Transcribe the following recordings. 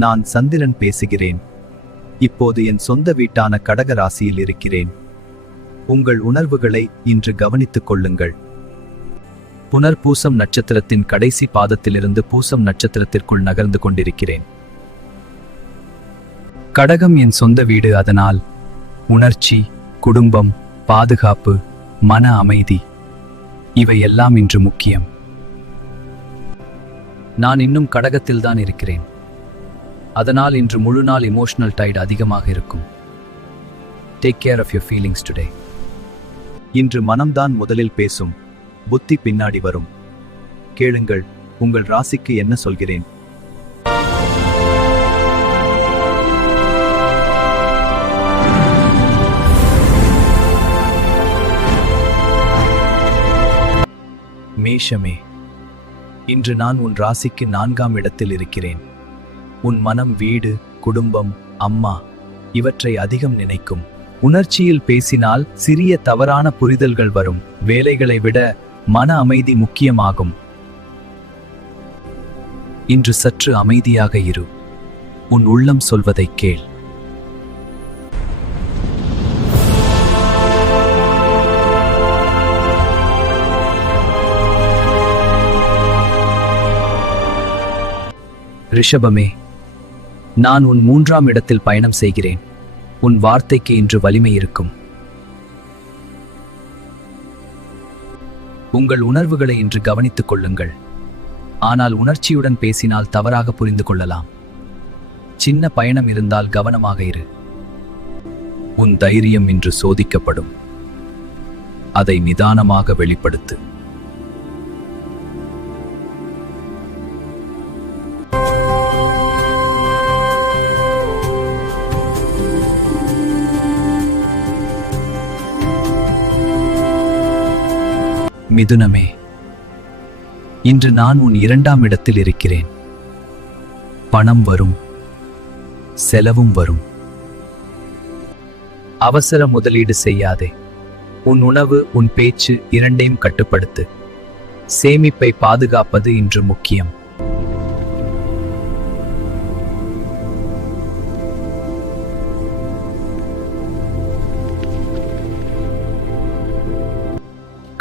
நான் சந்திரன் பேசுகிறேன். இப்போது என் சொந்த வீட்டான கடக ராசியில் இருக்கிறேன். உங்கள் உணர்வுகளை இன்று கவனித்துக் கொள்ளுங்கள். புனர்பூசம் நட்சத்திரத்தின் கடைசி பாதத்திலிருந்து பூசம் நட்சத்திரத்திற்குள் நகர்ந்து கொண்டிருக்கிறேன். கடகம் என் சொந்த வீடு. அதனால் உணர்ச்சி, குடும்பம், பாதுகாப்பு, மன அமைதி இவை எல்லாம் இன்று முக்கியம். நான் இன்னும் கடகத்தில்தான் இருக்கிறேன். அதனால் இன்று முழு நாள் எமோஷனல் டைட் அதிகமாக இருக்கும். Take care of your feelings today. இன்று மனம்தான் முதலில் பேசும், புத்தி பின்னாடி வரும். கேளுங்கள், உங்கள் ராசிக்கு என்ன சொல்கிறேன். மேஷமே, இன்று நான் உன் ராசிக்கு 4ஆம் இடத்தில் இருக்கிறேன். உன் மனம் வீடு, குடும்பம், அம்மா இவற்றை அதிகம் நினைக்கும். உணர்ச்சியில் பேசினால் சிறிய தவறான புரிதல்கள் வரும். வேலைகளை விட மன அமைதி முக்கியமாகும். இன்று சற்று அமைதியாக இரு. உன் உள்ளம் சொல்வதை கேள். ரிஷபமே, நான் உன் 3ஆம் இடத்தில் பயணம் செய்கிறேன். உன் வார்த்தைக்கு இன்று வலிமை இருக்கும். உங்கள் உணர்வுகளை இன்று கவனித்துக் கொள்ளுங்கள். ஆனால் உணர்ச்சியுடன் பேசினால் தவறாக புரிந்து கொள்ளலாம். சின்ன பயணம் இருந்தால் கவனமாக இரு. உன் தைரியம் இன்று சோதிக்கப்படும். அதை நிதானமாக வெளிப்படுத்து. மிதுனமே, இன்று நான் உன் 2ஆம் இடத்தில் இருக்கிறேன். பணம் வரும், செலவும் வரும். அவசர முதலீடு செய்யாதே. உன் உணவு, உன் பேச்சு இரண்டையும் கட்டுப்படுத்து. சேமிப்பை பாதுகாப்பது இன்று முக்கியம்.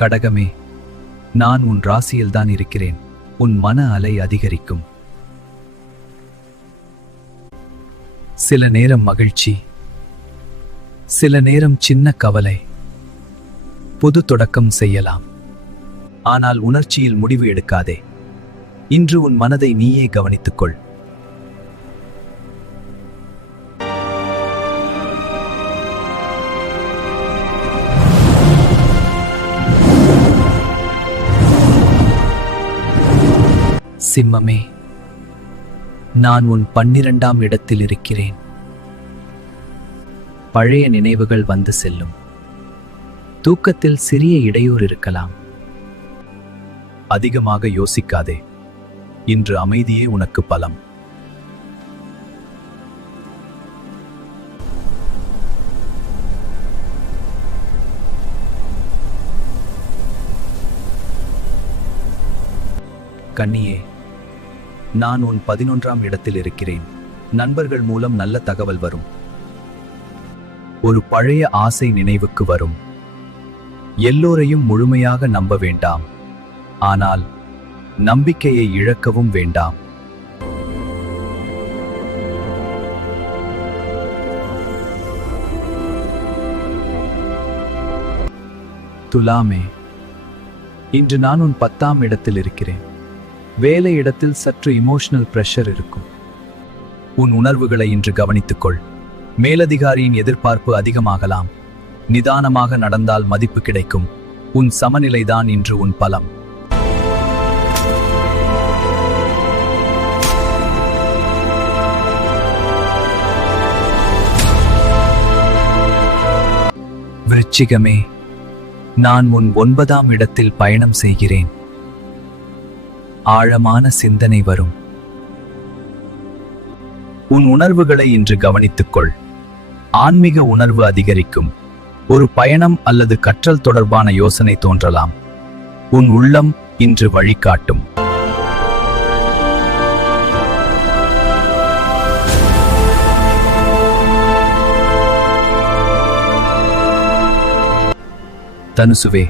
கடகமே, நான் உன் ராசியில்தான் இருக்கிறேன். உன் மன அலை அதிகரிக்கும். சில நேரம் மகிழ்ச்சி, சில நேரம் சின்ன கவலை. புது தொடக்கம் செய்யலாம். ஆனால் உணர்ச்சியில் முடிவு எடுக்காதே. இன்று உன் மனதை நீயே கவனித்துக்கொள். சிம்மமே, நான் உன் 12ஆம் இடத்தில் இருக்கிறேன். பழைய நினைவுகள் வந்து செல்லும். தூக்கத்தில் சிறிய இடையூறு இருக்கலாம். அதிகமாக யோசிக்காதே. இன்று அமைதியே உனக்கு பலம். கன்னியே, நான் உன் 11ஆம் இடத்தில் இருக்கிறேன். நண்பர்கள் மூலம் நல்ல தகவல் வரும். ஒரு பழைய ஆசை நினைவுக்கு வரும். எல்லோரையும் முழுமையாக நம்ப வேண்டாம். ஆனால் நம்பிக்கையை இழக்கவும் வேண்டாம். துலாமே, இன்று நான் உன் 10ஆம் இடத்தில் இருக்கிறேன். வேலை இடத்தில் சற்று இமோஷனல் பிரஷர் இருக்கும். உன் உணர்வுகளை இன்று கவனித்துக்கொள். மேலதிகாரியின் எதிர்பார்ப்பு அதிகமாகலாம். நிதானமாக நடந்தால் மதிப்பு கிடைக்கும். உன் சமநிலைதான் இன்று உன் பலம். விருச்சிகமே, நான் உன் 9ஆம் இடத்தில் பயணம் செய்கிறேன். ஆழமான சிந்தனை வரும். உன் உணர்வுகளை இன்று கவனித்துக்கொள். ஆன்மீக உணர்வு அதிகரிக்கும். ஒரு பயணம் அல்லது கற்றல் தொடர்பான யோசனை தோன்றலாம். உன் உள்ளம் இன்று வழிகாட்டும். தனுசுவே,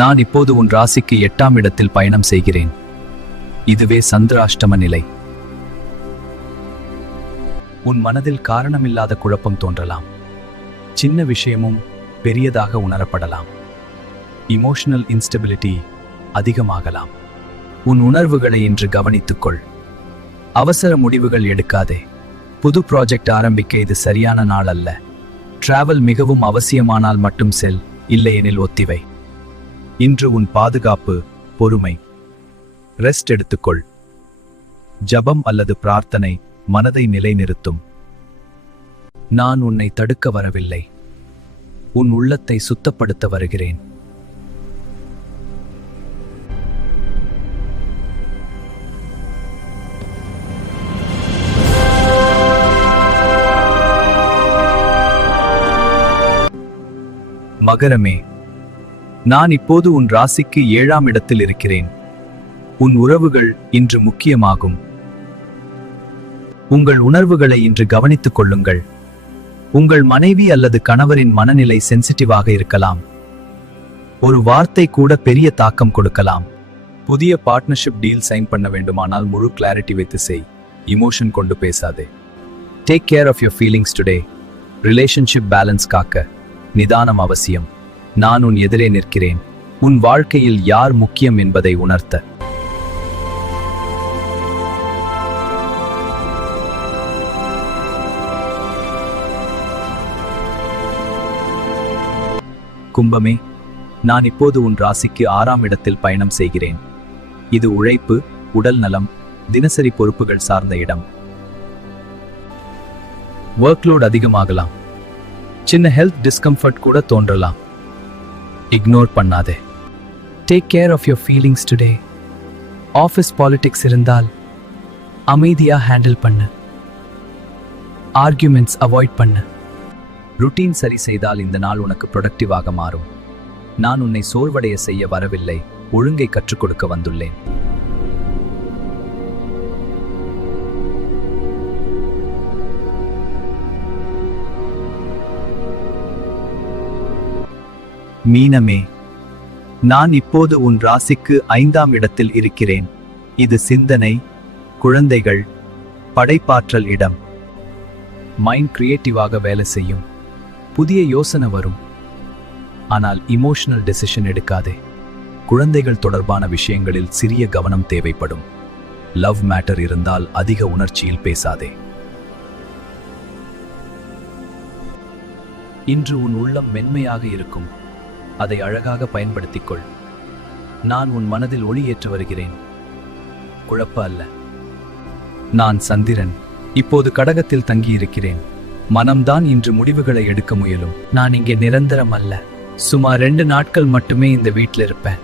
நான் இப்போது உன் ராசிக்கு 8ஆம் இடத்தில் பயணம் செய்கிறேன். இதுவே சந்திராஷ்டம நிலை. உன் மனதில் காரணமில்லாத குழப்பம் தோன்றலாம். சின்ன விஷயமும் பெரியதாக உணரப்படலாம். இமோஷனல் இன்ஸ்டபிலிட்டி அதிகமாகலாம். உன் உணர்வுகளை இன்று கவனித்துக்கொள். அவசர முடிவுகள் எடுக்காதே. புது ப்ராஜெக்ட் ஆரம்பிக்க இது சரியான நாள் அல்ல. டிராவல் மிகவும் அவசியமானால் மட்டும் செல், இல்லையெனில் ஒத்திவை. இன்று உன் பாதுகாப்பு, பொறுமை. ரெஸ்ட் எடுத்துக்கொள். ஜபம் அல்லது பிரார்த்தனை மனதை நிலைநிறுத்தும். நான் உன்னை தடுக்க வரவில்லை, உன் உள்ளத்தை சுத்தப்படுத்த வருகிறேன். மகரமே, நான் இப்போது உன் ராசிக்கு 7ஆம் இடத்தில் இருக்கிறேன். உன் உறவுகள் இன்று முக்கியமாகும். உங்கள் உணர்வுகளை இன்று கவனித்துக் கொள்ளுங்கள். உங்கள் மனைவி அல்லது கணவரின் மனநிலை சென்சிட்டிவாக இருக்கலாம். ஒரு வார்த்தை கூட பெரிய தாக்கம் கொடுக்கலாம். புதிய பார்ட்னர்ஷிப் டீல் சைன் பண்ண வேண்டுமானால் முழு கிளாரிட்டி வைத்து செய். இமோஷன் கொண்டு பேசாதே. Take care of your feelings today. Relationship balance காக்க நிதானம் அவசியம். நான் உன் எதிரே நிற்கிறேன், உன் வாழ்க்கையில் யார் முக்கியம் என்பதை உணர்த்த. கும்பமே, நான் இப்போது உன் ராசிக்கு 6ஆம் இடத்தில் பயணம் செய்கிறேன். இது உழைப்பு, உடல் நலம், தினசரி பொறுப்புகள் சார்ந்த இடம். ஒர்க்லோட் அதிகமாகலாம். சின்ன ஹெல்த் டிஸ்கம்ஃபர்ட் கூட தோன்றலாம். இக்னோர் பண்ணாதே. Take care of your feelings today. Office politics இருந்தால் அமைதியா ஹேண்டில் பண்ணு. ஆர்கியூமெண்ட்ஸ் அவாய்ட் பண்ணு. ருட்டீன் சரி செய்தால் இந்த நாள் உனக்கு ப்ரொடக்டிவாக மாறும். நான் உன்னை சோர்வடைய செய்ய வரவில்லை, ஒழுங்கை கற்றுக் கொடுக்க வந்துள்ளேன். மீனமே, நான் இப்போது உன் ராசிக்கு 5ஆம் இடத்தில் இருக்கிறேன். இது சிந்தனை, குழந்தைகள், படைப்பாற்றல் இடம். மைண்ட் கிரியேட்டிவாக வேலை செய்யும். புதிய யோசனை வரும். ஆனால் இமோஷனல் டெசிஷன் எடுக்காதே. குழந்தைகள் தொடர்பான விஷயங்களில் சிறிய கவனம் தேவைப்படும். லவ் மேட்டர் இருந்தால் அதிக உணர்ச்சியில் பேசாதே. இன்று உன் உள்ளம் மென்மையாக இருக்கும். அதை அழகாக பயன்படுத்திக்கொள். நான் உன் மனதில் ஒளி ஏற்று வருகிறேன், குழப்ப அல்ல. நான் சந்திரன், இப்போது கடகத்தில் தங்கியிருக்கிறேன். மனம்தான் இன்று முடிவுகளை எடுக்க முயலும். நான் இங்கே நிரந்தரம் அல்ல, சுமார் 2 நாட்கள் மட்டுமே இந்த வீட்டில் இருப்பேன்.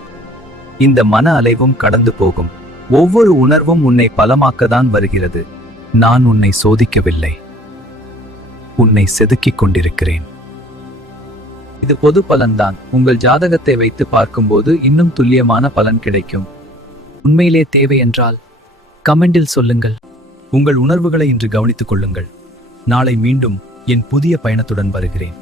இந்த மன அலைவும் கடந்து போகும். ஒவ்வொரு உணர்வும் உன்னை பலமாக்கத்தான் வருகிறது. நான் உன்னை சோதிக்கவில்லை, உன்னை செதுக்கிக் கொண்டிருக்கிறேன். இது பொது பலன்தான். உங்கள் ஜாதகத்தை வைத்து பார்க்கும்போது இன்னும் துல்லியமான பலன் கிடைக்கும். உண்மையிலே தேவை என்றால் கமெண்டில் சொல்லுங்கள். உங்கள் உணர்வுகளை இன்று கவனித்துக் கொள்ளுங்கள். நாளை மீண்டும் என் புதிய பயணத்துடன் வருகிறேன்.